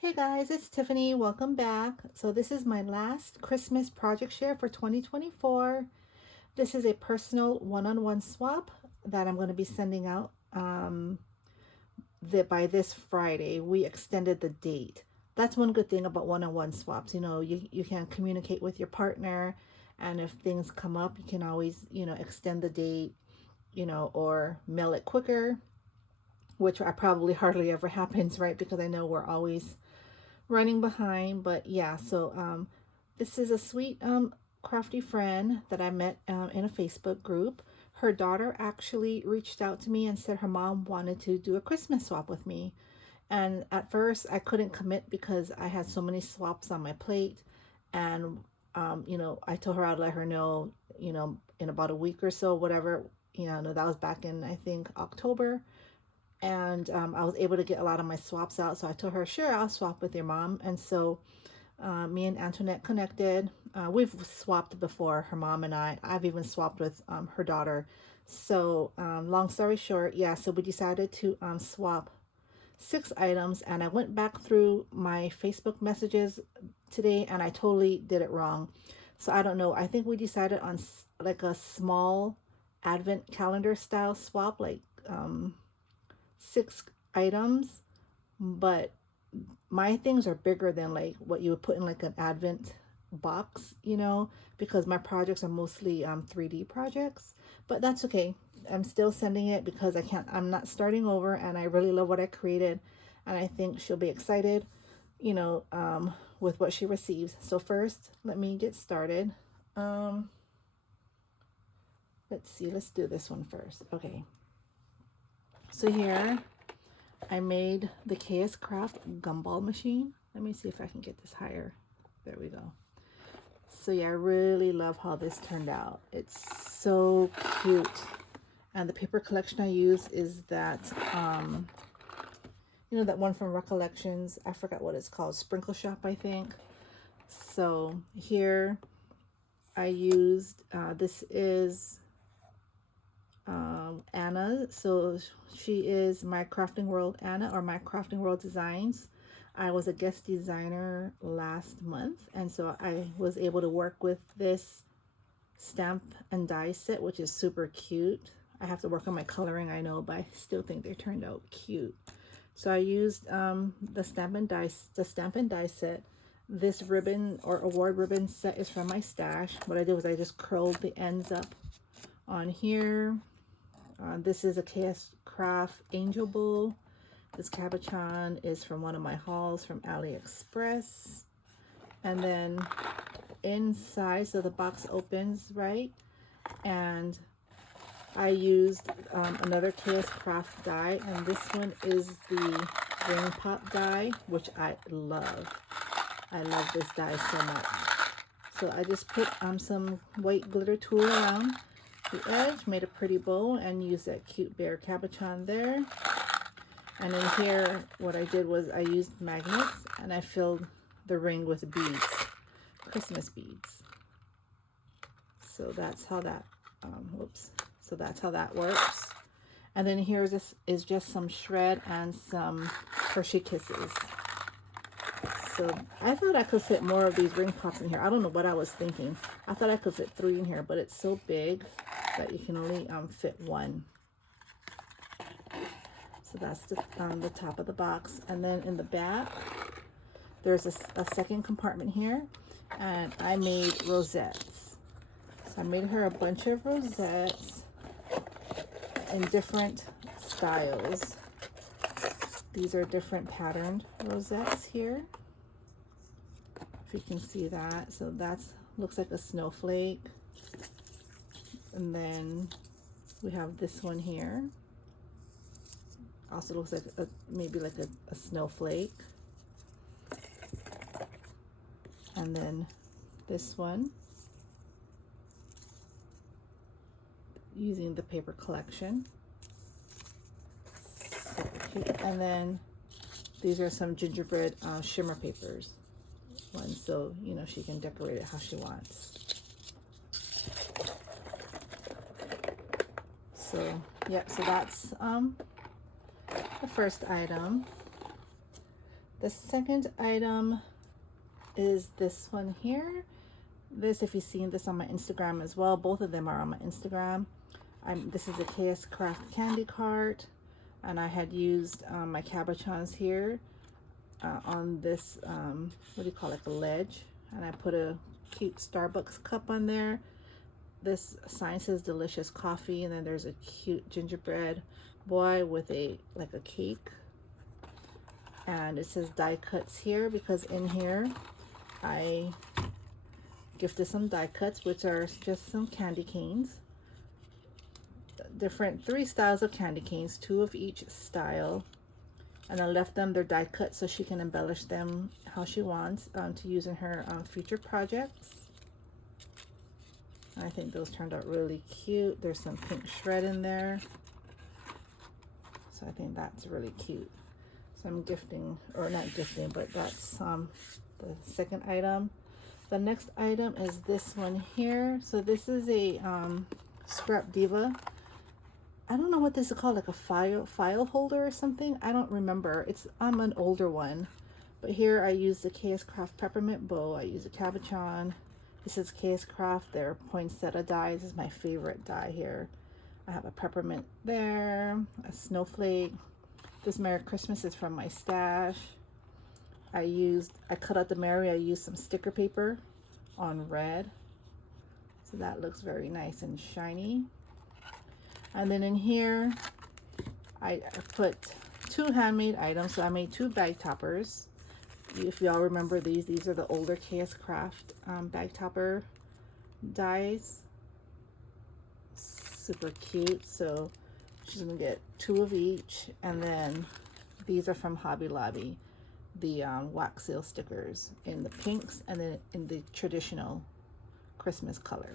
Hey guys, it's Tiffany. Welcome back. So this is my last Christmas project share for 2024. This is a personal one-on-one swap that I'm going to be sending out by this Friday. We extended the date. That's one good thing about one-on-one swaps. You can communicate with your partner, and if things come up, you can always, extend the date, or mail it quicker, which I probably hardly ever happens, right? Because I know we're always running behind. But yeah, so this is a sweet crafty friend that I met in a Facebook group. Her daughter actually reached out to me and said her mom wanted to do a Christmas swap with me, and at first I couldn't commit because I had so many swaps on my plate. And I told her I'd let her know, in about a week or so, whatever. That was back in, I think, October. And I was able to get a lot of my swaps out. So I told her, sure, I'll swap with your mom. And so me and Antoinette connected. We've swapped before, her mom and I. I've even swapped with her daughter. So long story short, yeah, so we decided to swap 6 items. And I went back through my Facebook messages today and I totally did it wrong. So I don't know. I think we decided on like a small advent calendar style swap, like 6 items, but my things are bigger than like what you would put in like an advent box, because my projects are mostly 3D projects. But that's okay. I'm still sending it because I'm not starting over, and I really love what I created, and I think she'll be excited, with what she receives. So first, let me get started. Let's see, let's do this one first. Okay, so here I made the kscraft gumball machine. Let me see if I can get this higher. There we go. So yeah, I really love how this turned out. It's so cute. And the paper collection I use is that, that one from Recollections. I forgot what it's called. Sprinkle Shop, I think. So here I used, this is Anna. So she is my Crafting World Anna, or my Crafting World Designs. I was a guest designer last month, and so I was able to work with this stamp and die set, which is super cute. I have to work on my coloring, I know, but I still think they turned out cute. So I used the stamp and die set. This ribbon or award ribbon set is from my stash. What I did was I just curled the ends up on here. This is a kscraft angel bowl. This cabochon is from one of my hauls from AliExpress. And then inside, so the box opens, right? And I used another kscraft die, and this one is the ring pop die, which I love. I love this die so much. So I just put some white glitter tulle around the edge, made a pretty bow, and used that cute bear cabochon there. And in here, what I did was I used magnets, and I filled the ring with beads, Christmas beads. So that's how that, So that's how that works. And then here is just some shred and some Hershey Kisses. So I thought I could fit more of these ring pops in here. I don't know what I was thinking. I thought I could fit 3 in here, but it's so big that you can only fit 1. So that's the top of the box. And then in the back, there's a second compartment here, and I made rosettes. So I made her a bunch of rosettes in different styles. These are different patterned rosettes here, if you can see that. So that's looks like a snowflake. And then we have this one here. Also looks like maybe like a snowflake. And then this one, using the paper collection. So, and then these are some gingerbread shimmer papers ones, so she can decorate it how she wants. So yep, so that's the first item. The second item is this one here. This, if you've seen this on my Instagram as well, both of them are on my Instagram. This is a kscraft candy cart, and I had used my cabochons here on this, what do you call it, a ledge, and I put a cute Starbucks cup on there. This sign says delicious coffee, and then there's a cute gingerbread boy with a cake, and it says die cuts here because in here I gifted some die cuts, which are just some candy canes, different 3 styles of candy canes, 2 of each style, and I left them their die cut so she can embellish them how she wants to use in her future projects. I think those turned out really cute. There's some pink shred in there, so I think that's really cute. So I'm gifting, or not gifting, but that's the second item. The next item is this one here. So this is a Scrap Diva. I don't know what this is called, like a file holder or something. I don't remember. It's an older one. But here I use the kscraft peppermint bow. I use a cabochon. This is kscraft. Their poinsettia die. This is my favorite die here. I have a peppermint there, a snowflake. This Merry Christmas is from my stash. I cut out the Merry. I used some sticker paper on red. So that looks very nice and shiny. And then in here, I put 2 handmade items. So I made 2 bag toppers. If y'all remember these are the older kscraft bag topper dies. Super cute. So she's gonna get 2 of each, and then these are from Hobby Lobby, the wax seal stickers in the pinks and then in the traditional Christmas color.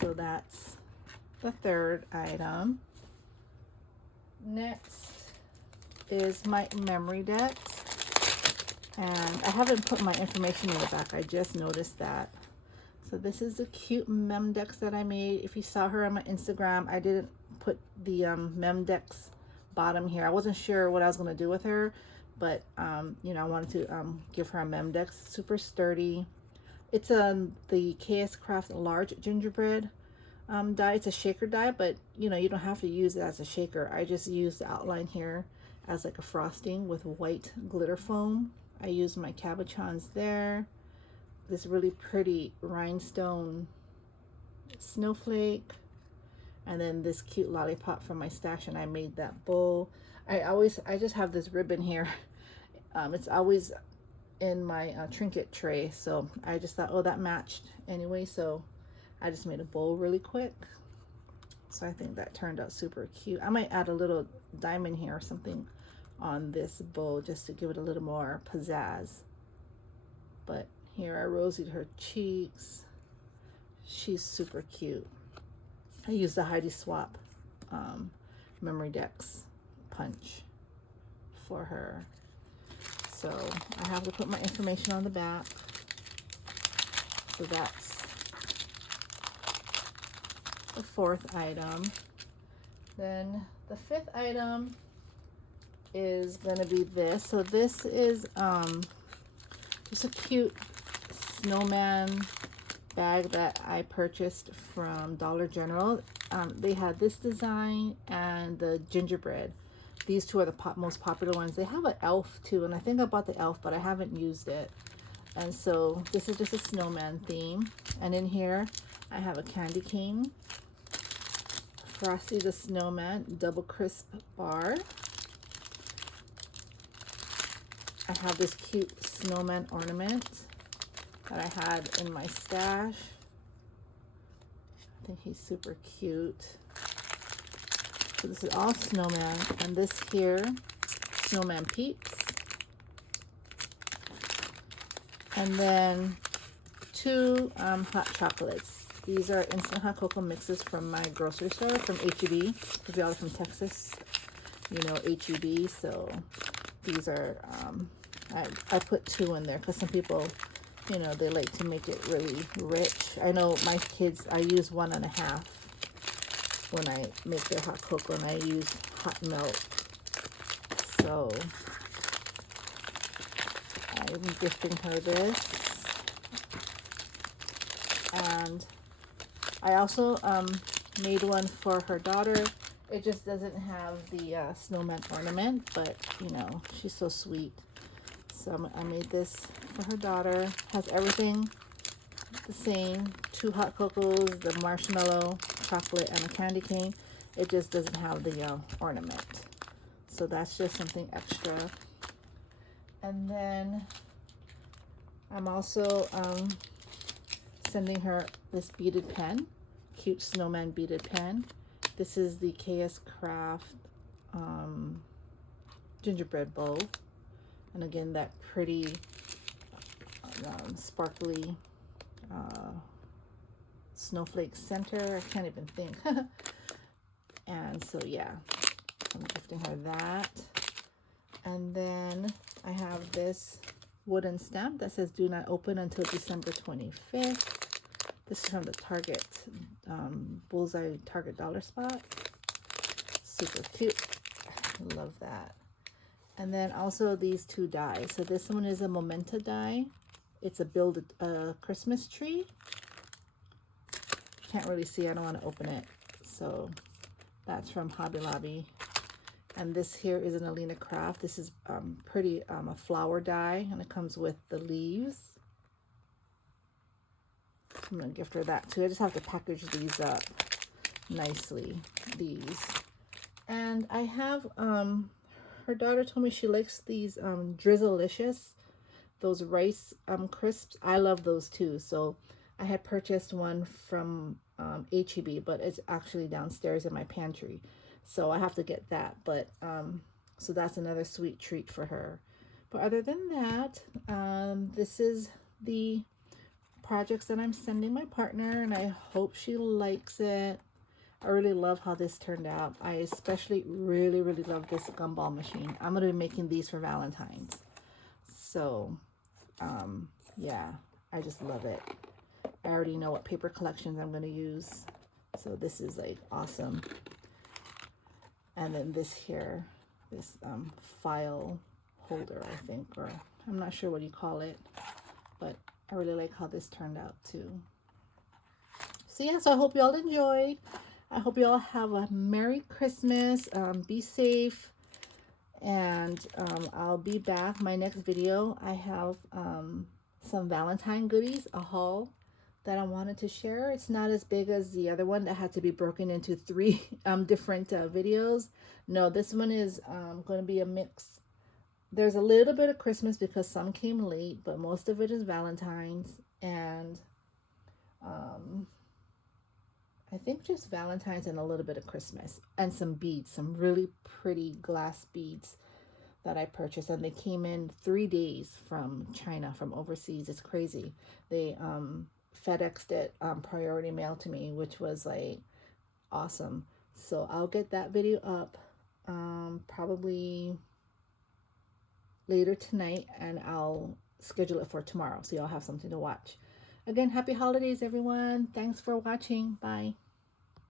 So that's the third item. Next is my memory decks, and I haven't put my information in the back. I just noticed that. So this is the cute mem decks that I made. If you saw her on my Instagram, I didn't put the mem decks bottom here. I wasn't sure what I was going to do with her, but you know, I wanted to give her a mem dex. Super sturdy. It's the kscraft large gingerbread die. It's a shaker die, but you know, you don't have to use it as a shaker. I just used the outline here as like a frosting with white glitter foam. I used my cabochons there. This really pretty rhinestone snowflake, and then this cute lollipop from my stash, and I made that bowl. I just have this ribbon here. It's always in my trinket tray, so I just thought, oh, that matched anyway, so I just made a bowl really quick. So I think that turned out super cute. I might add a little diamond here or something on this bowl just to give it a little more pizzazz. But here I rosied her cheeks. She's super cute. I used the Heidi Swap memory decks punch for her. So I have to put my information on the back. So that's the fourth item. Then the fifth item is gonna be this. So this is just a cute snowman bag that I purchased from Dollar General. They had this design and the gingerbread. These two are the most popular ones. They have an elf too, and I think I bought the elf, but I haven't used it. And so this is just a snowman theme. And in here, I have a candy cane, Frosty the Snowman double crisp bar. I have this cute snowman ornament that I had in my stash. I think he's super cute. So this is all snowman, and this here, snowman peeps. And then 2 hot chocolates. These are instant hot cocoa mixes from my grocery store, from H-E-B. If y'all are from Texas, you know H-E-B. So these are, I put 2 in there because some people, you know, they like to make it really rich. I know my kids, I use 1.5 when I make their hot cocoa, and I use hot milk. So I'm gifting her this. And I also made one for her daughter. It just doesn't have the snowman ornament, but you know, she's so sweet. So I made this for her daughter. Has everything the same. 2 hot cocos, the marshmallow, chocolate, and a candy cane. It just doesn't have the ornament. So that's just something extra. And then I'm also sending her this beaded pen, cute snowman beaded pen. This is the kscraft gingerbread bow. And again, that pretty sparkly snowflake center. I can't even think. And so yeah, I'm gifting her that. And then I have this wooden stamp that says do not open until December 25th. This is from the Target Bullseye Target Dollar Spot. Super cute. Love that. And then also these 2 dies. So this one is a Momenta die. It's a build a Christmas tree. Can't really see. I don't want to open it. So that's from Hobby Lobby. And this here is an Alina Craft. This is pretty a flower die, and it comes with the leaves. So I'm gonna gift her that too. I just have to package these up nicely. These, and I have her daughter told me she likes these Drizzleicious, those rice crisps. I love those too. So I had purchased one from HEB, but it's actually downstairs in my pantry. So I have to get that, but so that's another sweet treat for her. But other than that, this is the projects that I'm sending my partner, and I hope she likes it. I really love how this turned out. I especially really love this gumball machine. I'm going to be making these for Valentine's. So yeah, I just love it. I already know what paper collections I'm going to use. So this is like awesome. And then this here, this file holder, I think, or I'm not sure what you call it, but I really like how this turned out too. So yeah, so I hope you all enjoyed. I hope you all have a Merry Christmas. Be safe, and I'll be back. My next video, I have some Valentine goodies, a haul that I wanted to share. It's not as big as the other one that had to be broken into 3 different videos. No, this one is going to be a mix. There's a little bit of Christmas because some came late, but most of it is Valentine's, and I think just Valentine's and a little bit of Christmas, and some beads, some really pretty glass beads that I purchased, and they came in 3 days from China, from overseas. It's crazy. They FedExed it priority mail to me, which was like awesome. So I'll get that video up probably later tonight, and I'll schedule it for tomorrow so y'all have something to watch. Again, happy holidays everyone. Thanks for watching. Bye.